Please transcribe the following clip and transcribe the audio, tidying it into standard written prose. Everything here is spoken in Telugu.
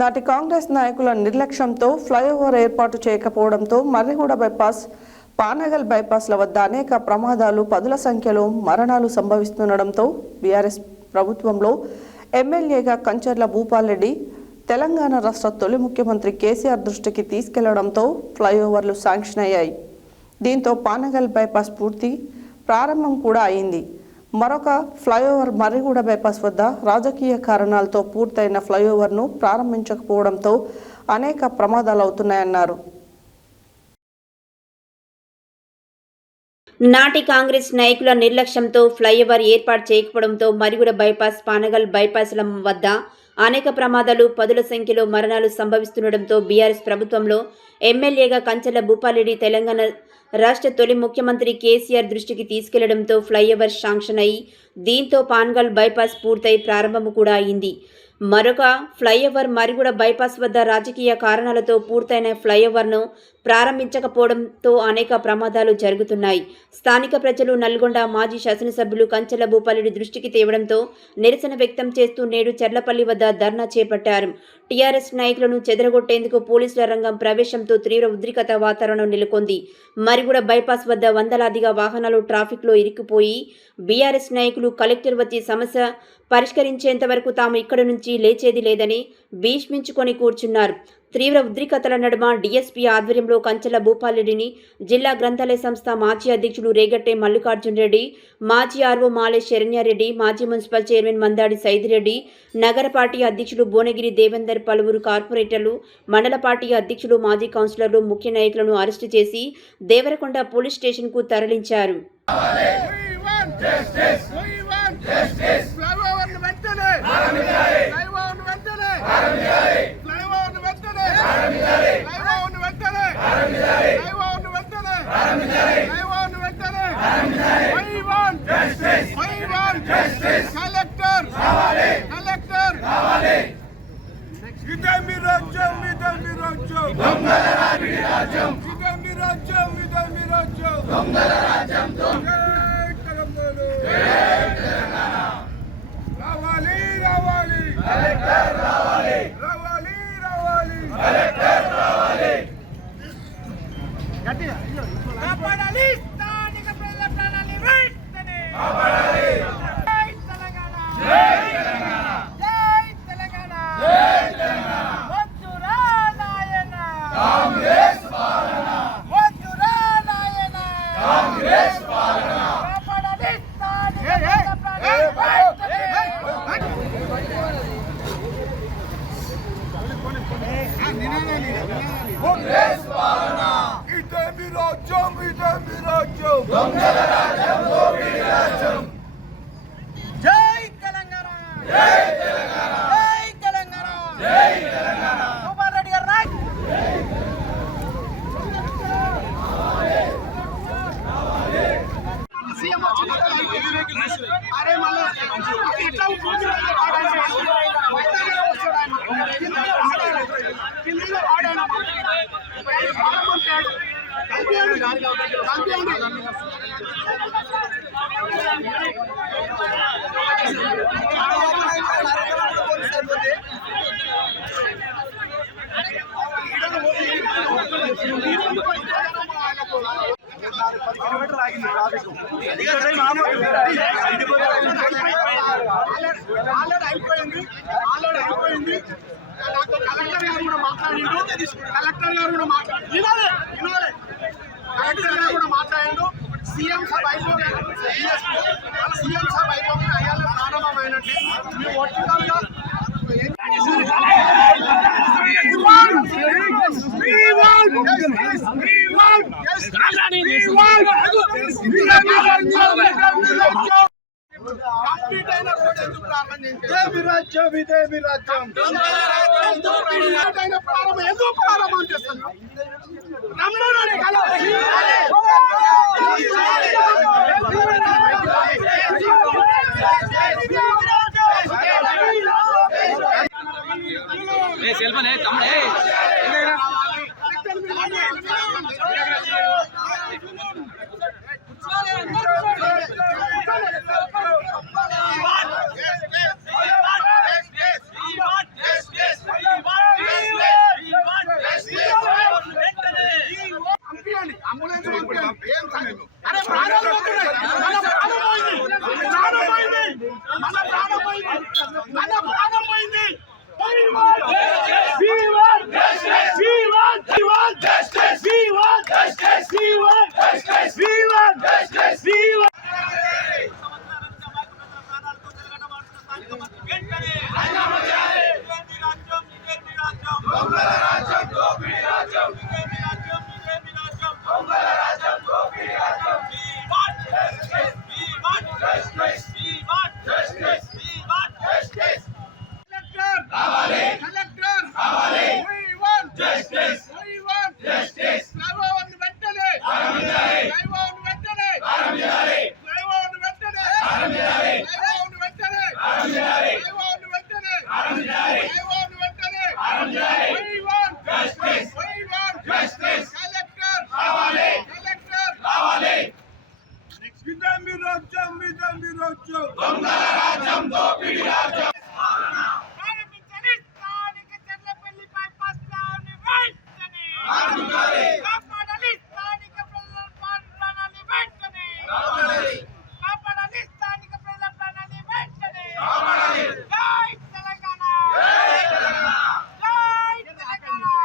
నాటి కాంగ్రెస్ నాయకుల నిర్లక్ష్యంతో ఫ్లైఓవర్ ఏర్పాటు చేయకపోవడంతో మర్రిగూడ బైపాస్, పానగల్ బైపాస్ల వద్ద అనేక ప్రమాదాలు, పదుల సంఖ్యలో మరణాలు సంభవిస్తుండడంతో బీఆర్ఎస్ ప్రభుత్వంలో ఎమ్మెల్యేగా కంచర్ల భూపాల్ రెడ్డి తెలంగాణ రాష్ట్ర తొలి ముఖ్యమంత్రి కేసీఆర్ దృష్టికి తీసుకెళ్లడంతో ఫ్లైఓవర్లు శాంక్షన్ అయ్యాయి. దీంతో పానగల్ బైపాస్ పూర్తి ప్రారంభం కూడా అయింది. మరొక ఫ్లైఓవర్ మర్రిగూడ బైపాస్ వద్ద రాజకీయ కారణాలతో పూర్తయిన ఫ్లైఓవర్ను ప్రారంభించకపోవడంతో అనేక ప్రమాదాలు అవుతున్నాయన్నారు. నాటి కాంగ్రెస్ నాయకుల నిర్లక్ష్యంతో ఫ్లైఓవర్ ఏర్పాటు చేయకపోవడంతో మర్రిగూడ బైపాస్, పానగల్ బైపాస్ల వద్ద అనేక ప్రమాదాలు, పదుల సంఖ్యలో మరణాలు సంభవిస్తుండడంతో బీఆర్ఎస్ ప్రభుత్వంలో ఎమ్మెల్యేగా కంచర్ల భూపాల్ రెడ్డి తెలంగాణ రాష్ట్ర తొలి ముఖ్యమంత్రి కేసీఆర్ దృష్టికి తీసుకెళ్లడంతో ఫ్లైఓవర్ శాంక్షన్ అయ్యి దీంతో పానగల్ బైపాస్ పూర్తయి ప్రారంభం కూడా అయింది. మరొక ఫ్లైఓవర్ మర్రిగూడ బైపాస్ వద్ద రాజకీయ కారణాలతో పూర్తయిన ఫ్లైఓవర్ను ప్రారంభించకపోవడంతో అనేక ప్రమాదాలు జరుగుతున్నాయి. స్థానిక ప్రజలు నల్గొండ మాజీ శాసనసభ్యులు కంచర్ల భూపాల్ రెడ్డి దృష్టికి తేవడంతో నిరసన వ్యక్తం చేస్తూ నేడు చర్లపల్లి వద్ద ధర్నా చేపట్టారు. టీఆర్ఎస్ నాయకులను చెదరగొట్టేందుకు పోలీసుల రంగం ప్రవేశంతో తీవ్ర ఉద్రిక్తత వాతావరణం నెలకొంది. మర్రిగూడ బైపాస్ వద్ద వందలాదిగా వాహనాలు ట్రాఫిక్లో ఇరుక్కుపోయి బీఆర్ఎస్ నాయకులు కలెక్టర్ వచ్చి సమస్య పరిష్కరించేంత వరకు తాము ఇక్కడి నుంచి లేచేది లేదని భీష్మించుకొని కూర్చున్నారు. తీవ్ర ఉద్రిక్తతల నడుమ డీఎస్పీ ఆధ్వర్యంలో కంచర్ల భూపాల్ రెడ్డిని జిల్లా గ్రంథాలయ సంస్థ మాజీ అధ్యక్షులు రేగట్టె మల్లికార్జున్ రెడ్డి, మాజీ ఆర్ఓ మాలే శరణ్యారెడ్డి, మాజీ మున్సిపల్ చైర్మన్ మందాడి సైదిరెడ్డి, నగర పార్టీ అధ్యక్షులు భువనగిరి దేవేందర్, పలువురు కార్పొరేటర్లు, మండల పార్టీ అధ్యక్షులు, మాజీ కౌన్సిలర్లు, ముఖ్య నాయకులను అరెస్టు చేసి దేవరకొండ పోలీస్ స్టేషన్కు తరలించారు. కలెక్టర్ గారు కూడా మాట్లాడిండు. సీఎం సభ అయిపోయి అయ్యాల ప్రారంభమైనట్టు మేము వర్టికల్గా కంప్లీట్ అయిన రోడ్ ఎందుకు ప్రారంభించారు? ప్రారంభం ఎందుకు ప్రారంభం చేస్తున్నారు? justice. We want justice. We want justice. We want. Next, we done.